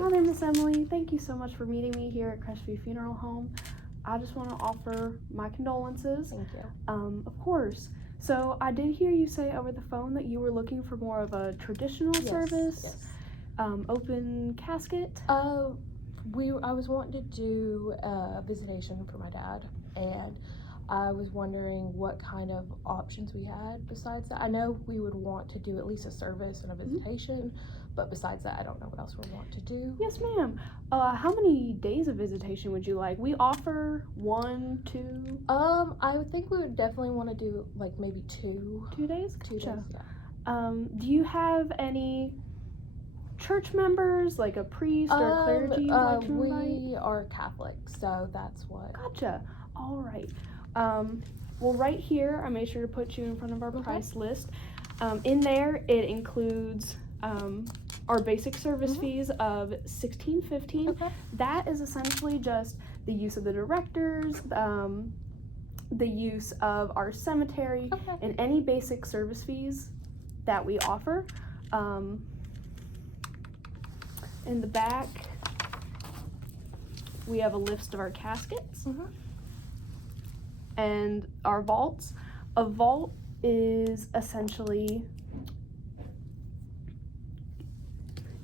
Hi there, Miss Emily. Thank you so much for meeting me here at Crestview Funeral Home. I just want to offer my condolences. Thank you. Of course. So I did hear you say over the phone that you were looking for more of a traditional service. Yes. Open casket. I was wanting to do a visitation for my dad, and I was wondering what kind of options we had besides that. I know we would want to do at least a service and a visitation, but besides that, I don't know what else we want to do. Yes, ma'am. How many days of visitation would you like? We offer 1, 2. I would think we would definitely want to do like maybe 2. 2 days. 2 days. Gotcha. Yeah. Do you have any church members, like a priest or clergy you'd like to invite? We are Catholic, so that's what. Gotcha. All right. Well, right here, I made sure to put you in front of our price list. In there, it includes our basic service fees of $16.15. Okay. That is essentially just the use of the directors, the use of our cemetery, and any basic service fees that we offer. In the back, we have a list of our caskets and our vaults. A vault is essentially,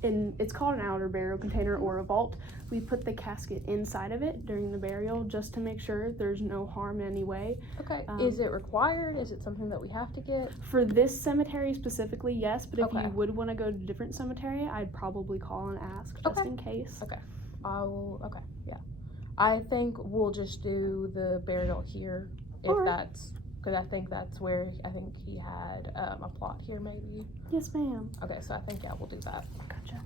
it's called an outer burial container or a vault. We put the casket inside of it during the burial just to make sure there's no harm in any way. Okay. Is it required? Is it something that we have to get? For this cemetery specifically, yes, but if Okay. you would want to go to a different cemetery, I'd probably call and ask just in case. Okay. Yeah. I think we'll just do the burial here if that's, because I think that's where, I think he had a plot here maybe. Yes, ma'am. Okay, so I think, yeah, we'll do that. Gotcha.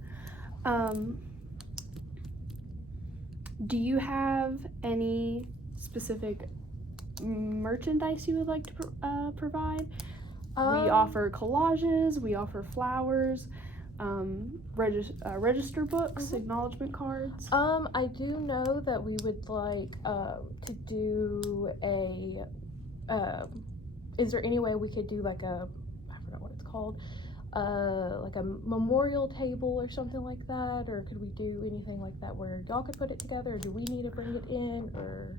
Do you have any specific merchandise you would like to provide? We offer collages, we offer flowers, register books, acknowledgement cards. I do know that we would like to do a is there any way we could do like a, I forgot what it's called, like a memorial table or something like that, or could we do anything like that where y'all could put it together, or do we need to bring it in, or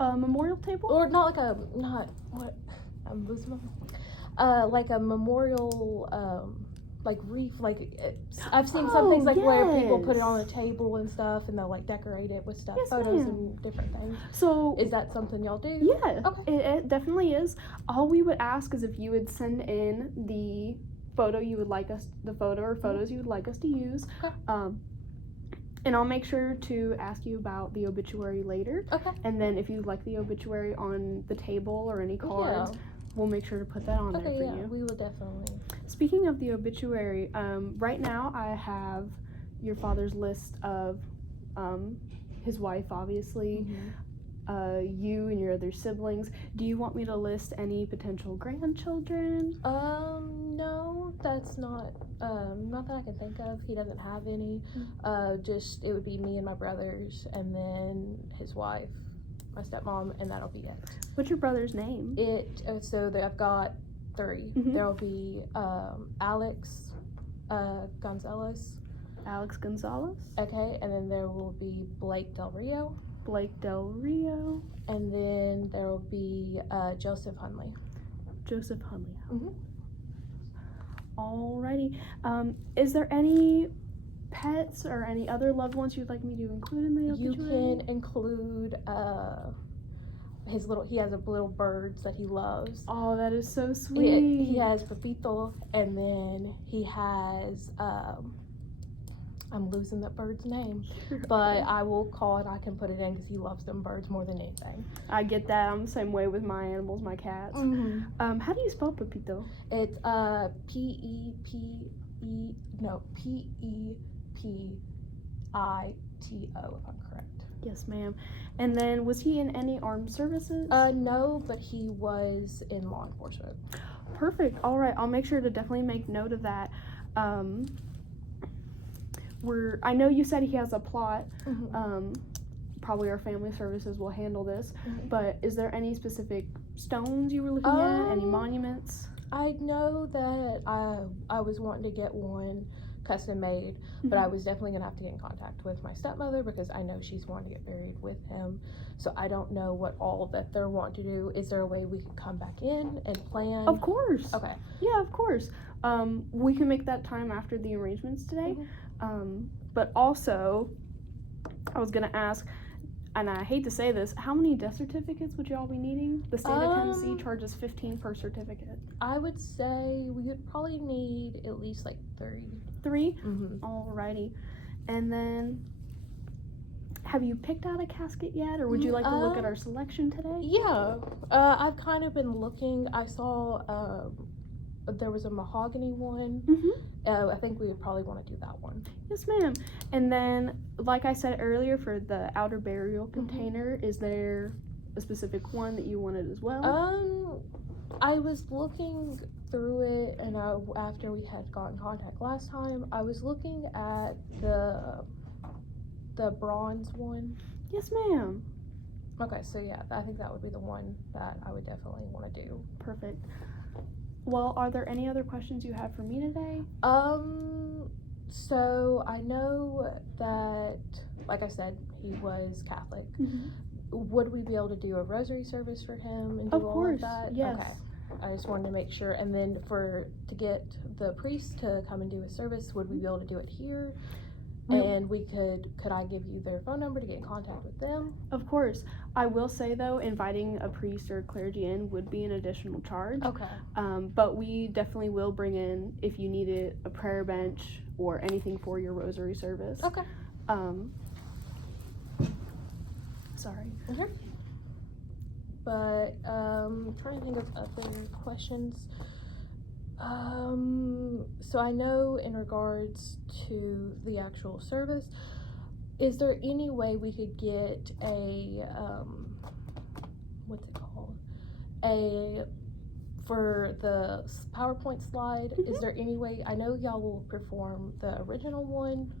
a memorial table? Or not like I'm losing my like a memorial like wreath, like I've seen some things like where people put it on a table and stuff, and they'll like decorate it with stuff, photos and different things. So is that something y'all do? Yeah, it definitely is. All we would ask is if you would send in the photo you would like us, the photo or photos you would like us to use. And I'll make sure to ask you about the obituary later. And then if you'd like the obituary on the table or any cards, we'll make sure to put that on there for you. We will definitely. Speaking of the obituary, right now I have your father's list of his wife, obviously, you and your other siblings. Do you want me to list any potential grandchildren? No, that's not that I can think of. He doesn't have any. Just it would be me and my brothers, and then his wife, my stepmom, and that'll be it. What's your brother's name? So I've got 3. There'll be Alex Gonzalez. Alex Gonzalez. Okay, and then there will be Blake Del Rio. Blake Del Rio. And then there will be Joseph Hunley. Joseph Hunley. Alrighty. Is there any pets or any other loved ones you'd like me to include in the obituary? You can include he has a little birds that he loves. Oh, that is so sweet. He has Pepito, and then he has I'm losing that bird's name, but I will call it. I can put it in because he loves them birds more than anything. I get that. I'm the same way with my animals, my cats. How do you spell Pepito? It's P-E-P-I-T-O, if I'm correct. Yes, ma'am. And then, was he in any armed services? No, but he was in law enforcement. Perfect. All right, I'll make sure to definitely make note of that. I know you said he has a plot. Probably our family services will handle this. But is there any specific stones you were looking at? Any monuments? I know that I was wanting to get one custom made, but I was definitely gonna have to get in contact with my stepmother because I know she's wanting to get buried with him. So I don't know what all that they're wanting to do. Is there a way we can come back in and plan? Of course. Okay. Yeah, of course. We can make that time after the arrangements today. Mm-hmm. But also, I was gonna ask, and I hate to say this, how many death certificates would y'all be needing? The state of Tennessee charges $15 per certificate. I would say we would probably need at least like 3. 3? Mm-hmm. Alrighty. And then, have you picked out a casket yet, or would you like to look at our selection today? Yeah. I've kind of been looking. I saw there was a mahogany one. I think we would probably want to do that one. Yes, ma'am. And then, like I said earlier, for the outer burial container, is there a specific one that you wanted as well? I was looking through it, and after we had got in contact last time, I was looking at the bronze one. Yes, ma'am. Okay, so yeah, I think that would be the one that I would definitely want to do. Perfect. Well, are there any other questions you have for me today? So I know that, like I said, he was Catholic. Would we be able to do a rosary service for him and do all of that? Yes. Okay. I just wanted to make sure. And then to get the priest to come and do a service, would we be able to do it here? And could I give you their phone number to get in contact with them? Of course. I will say though, inviting a priest or clergy in would be an additional charge. Okay. But we definitely will bring in, if you needed a prayer bench or anything for your rosary service. Okay. Sorry. Okay. But I'm trying to think of other questions. So I know in regards to the actual service, is there any way we could get a, what's it called? For the PowerPoint slide, is there any way, I know y'all will perform the original one,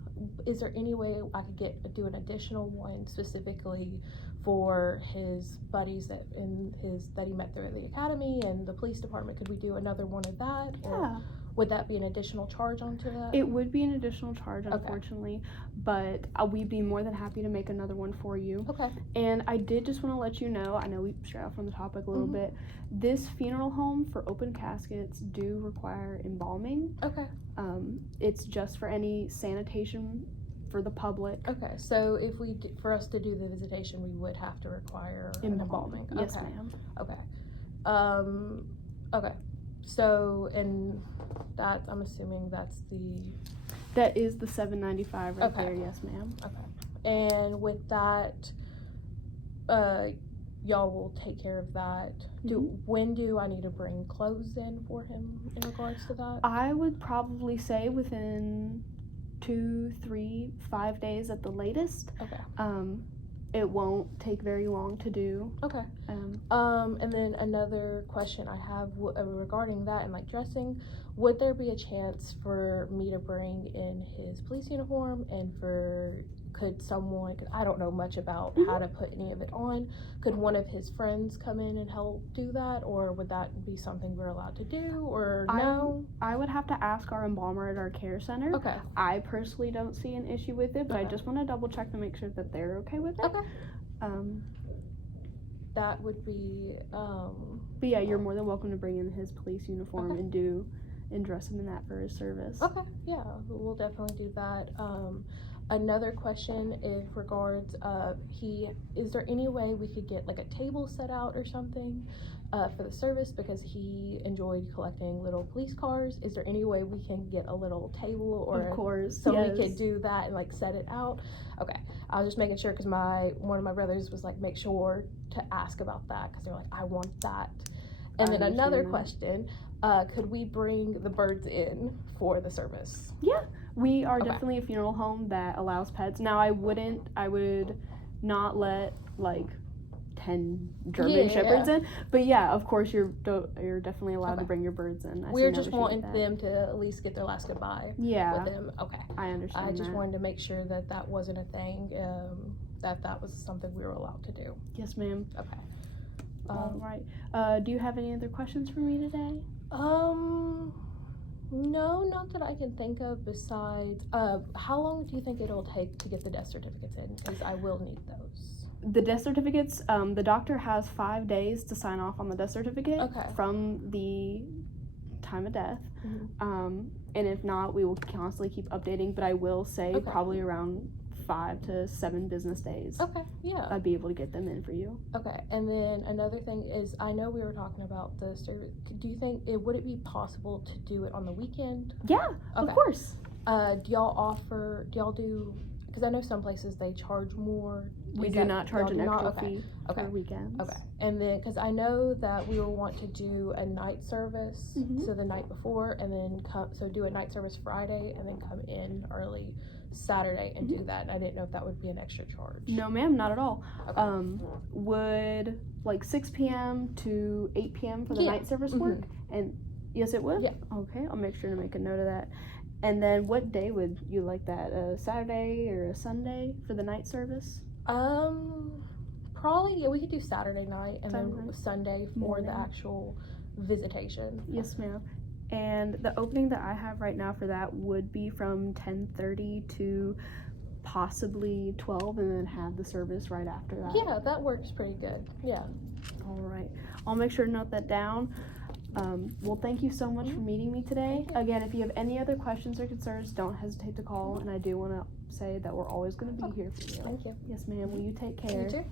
is there any way I could do an additional one specifically for his buddies that he met through the academy and the police department? Could we do another one of that? Yeah. Or would that be an additional charge onto that? It would be an additional charge, unfortunately, but we'd be more than happy to make another one for you. Okay. And I did just want to let you know, I know we strayed off from the topic a little bit, this funeral home for open caskets do require embalming. Okay. It's just for any sanitation for the public. Okay, so if for us to do the visitation, we would have to require an embalming. Yes, okay. ma'am. Okay. Okay. So, and that, I'm assuming that is the $795 right okay. there. Yes, ma'am. Okay. And with that, y'all will take care of that. When do I need to bring clothes in for him in regards to that? I would probably say within 2, 3, 5 days at the latest. Okay. It won't take very long to do. Okay. And then another question I have regarding that and like dressing, would there be a chance for me to bring in his police uniform and could someone, I don't know much about how to put any of it on, could one of his friends come in and help do that, or would that be something we're allowed to do, or no? I would have to ask our embalmer at our care center. Okay. I personally don't see an issue with it, but I just want to double check to make sure that they're okay with it. Okay. That would be, But yeah, you're more than welcome to bring in his police uniform and dress him in that for his service. Okay, yeah, we'll definitely do that. Another question in regards is there any way we could get like a table set out or something for the service, because he enjoyed collecting little police cars? Is there any way we can get a little table or of course, so we could do that and like set it out? Okay, I was just making sure because one of my brothers was like, make sure to ask about that because they're like, I want that. And then another question, could we bring the birds in for the service? Yeah, we are definitely a funeral home that allows pets. Now I would not let like 10 German Shepherds in, but yeah, of course you're definitely allowed to bring your birds in. We're just wanting them to at least get their last goodbye with them. Okay, I understand. I just wanted to make sure that wasn't a thing, that was something we were allowed to do. Yes, ma'am. Okay. All right. Do you have any other questions for me today? No, not that I can think of. Besides, how long do you think it'll take to get the death certificates in? Because I will need those. The death certificates, the doctor has 5 days to sign off on the death certificate Okay. from the time of death. And if not, we will constantly keep updating, but I will say probably around 5 to 7 business days. Okay, yeah. I'd be able to get them in for you. Okay, and then another thing is, I know we were talking about the service. Do you think would it be possible to do it on the weekend? Yeah, of course. Do y'all do, because I know some places they charge more. We do not charge an extra fee for weekends. Okay, and then, because I know that we will want to do a night service, so the night before, and then do a night service Friday, and then come in early Saturday and do that. And I didn't know if that would be an extra charge. No, ma'am, not at all. Okay. Would like 6 p.m. to 8 p.m. for the night service work? And yes, it would? Yeah. Okay, I'll make sure to make a note of that. And then what day would you like that? A Saturday or a Sunday for the night service? Probably, we could do Saturday night and then Sunday for the actual visitation. Yes, ma'am. And the opening that I have right now for that would be from 10:30 to possibly 12, and then have the service right after that. Yeah, that works pretty good. Yeah. All right. I'll make sure to note that down. Well, thank you so much for meeting me today. Again, if you have any other questions or concerns, don't hesitate to call. And I do want to say that we're always going to be here for you. Thank you. Yes, ma'am. Will you take care? You too.